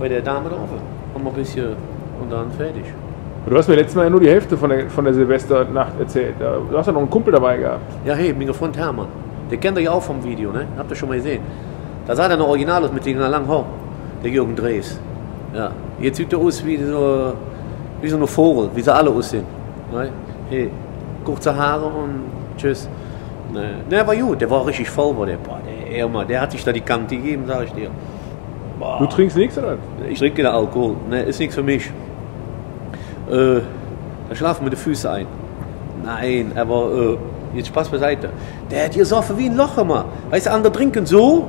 bei der Dame drauf. Haben wir ein bisschen und dann fertig. Du hast mir letztes Mal ja nur die Hälfte von der Silvesternacht erzählt. Du hast ja noch einen Kumpel dabei gehabt. Ja, hey, mein Freund Hermann. Der kennt ihr ja auch vom Video, ne? Habt ihr schon mal gesehen. Da sah der noch original aus mit den langen Haaren. Der Jürgen Drees. Ja. Jetzt sieht er aus wie so ein Vogel, wie sie alle aussehen. Ne? Hey, kurze Haare und tschüss. Ne, der war gut, der war richtig voll. Der hat sich da die Kante gegeben, sag ich dir. Boah. Du trinkst nichts, oder? Ich trinke keinen Alkohol, ne, ist nichts für mich. Da schlafen mir die Füße ein. Nein, aber jetzt Spaß beiseite. Der hat gesoffen wie ein Loch immer. Weißt du, andere trinken so,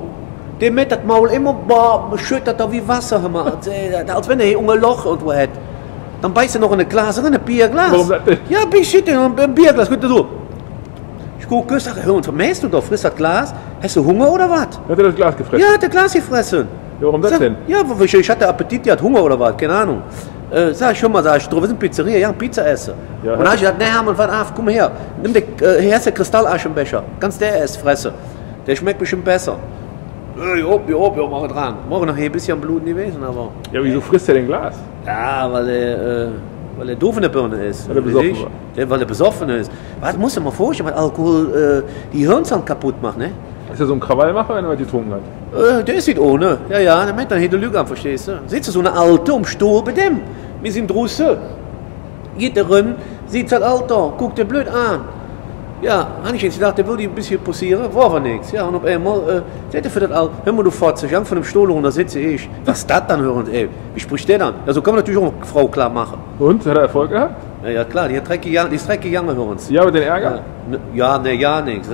der mit das Maul immer, schüttert da wie Wasser immer. Als wenn er hier ein Loch irgendwo hat. Dann beißt er noch in ein Glas, in ein Bierglas. Warum das denn? Ja, ein Bierglas, gut so. Ich gucke, sag, hör uns, vermähst du doch, frisst das Glas? Hast du Hunger oder was? Hat er das Glas gefressen? Ja, hat der Glas gefressen. Ja, warum das denn? Ja, ich hatte Appetit, die hat Hunger oder was, keine Ahnung. Sag ich schon mal, wir sind in Pizzeria, ja, Pizza essen. Ja, und dann habe ich gesagt, nee, Hermann, warte auf, komm her, nimm den, hier ist der Kristallaschenbecher, kannst der erst fressen. Der schmeckt bestimmt besser. Ja, mach dran. Morgen noch hier ein bisschen am Bluten gewesen, aber... Ja, wieso frisst er denn Glas? Ja, weil er doof in der Birne ist. Weil er besoffen war. Weil er besoffen ist. Was musst du dir mal vorstellen, weil Alkohol die Hirnzahn kaputt macht, ne? Ist er so ein Krawallmacher, wenn er was getrunken hat? Der ist nicht ohne. Ja, der meint dann hinter Lüge an, verstehst du? Sitzt du so eine Alte um Stuhl bei dem? Wir sind draußen. Geht der rein, sieht das Alter, guckt den blöd an. Ja, habe ich jetzt gedacht, der würde ein bisschen passieren, war aber nichts. Ja, und auf einmal, sagt er für das Alter, hör mal, du Fotze, ich hab von dem Stuhl und da sitze ich. Was ist das dann, hören, ey? Wie spricht der dann? Ja, so kann man natürlich auch eine Frau klar machen. Und? Hat er Erfolg gehabt? Ja, klar, die ist dreckig Jange, hören Sie. Ja, aber den Ärger? Ja, nichts.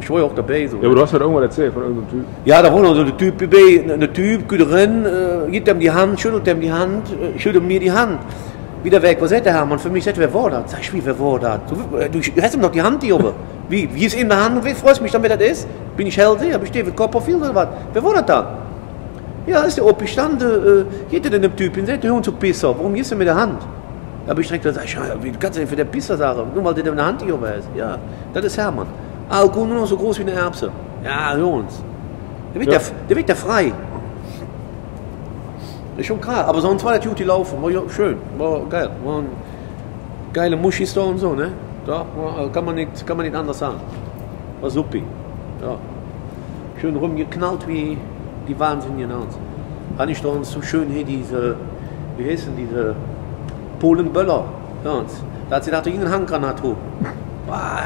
Ich war ja auch dabei. So. Ja, aber du hast halt irgendwann erzählt von irgendeinem Typ. Ja, da war noch so ein Typ dabei, ein Typ, geht rein, gibt ihm die Hand, schüttelt ihm die Hand, schüttelt mir die Hand. Wieder weg, was sagt der Hermann? Für mich sagt, wer war das? Sag ich, wie, wer war das? Du hast ihm noch die Hand hier oben. Wie ist ihm die Hand und wie freust du mich dann, wer das ist? Bin ich hellsehen? Hab ich den Copperfield oder was? Wer war das da? Ja, ist der aufgestanden, geht er denn dem Typ hin, sagt, hör uns zu Pisser, warum gehst du mit der Hand? Da habe ich direkt gesagt, wie kannst du denn für den Pisser sagen? Nur weil der in der Hand hier oben ist. Ja, das ist Hermann. Alkohol nur noch so groß wie eine Erbse. Ja, hör uns. Der wird ja frei. Ist schon krass, aber sonst war der Duty laufen, war ja schön, war geil, waren geile Muschis da und so, ne? Da kann man nicht anders sagen. War supi. Ja. Schön rumgeknallt wie die Wahnsinnigen aus. Habe ich da uns so schön hier diese, wie heißen diese Polenböller. Ja, da hat sie da irgendeinen Handgranat hoch.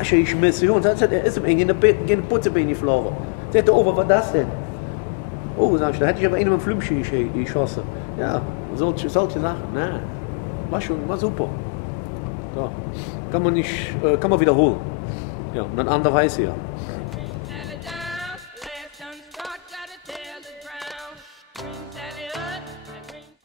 Ich schmissen, und dann ist ihm in den Putzebein geflogen. Sagt der Ober, was das denn? Oh, sag ich, da hätte ich aber einen mit dem Flümchen geschossen. Ja, solche Sachen. Nein, war super. Ja. Kann man wiederholen. Ja, und dann andererweise ja.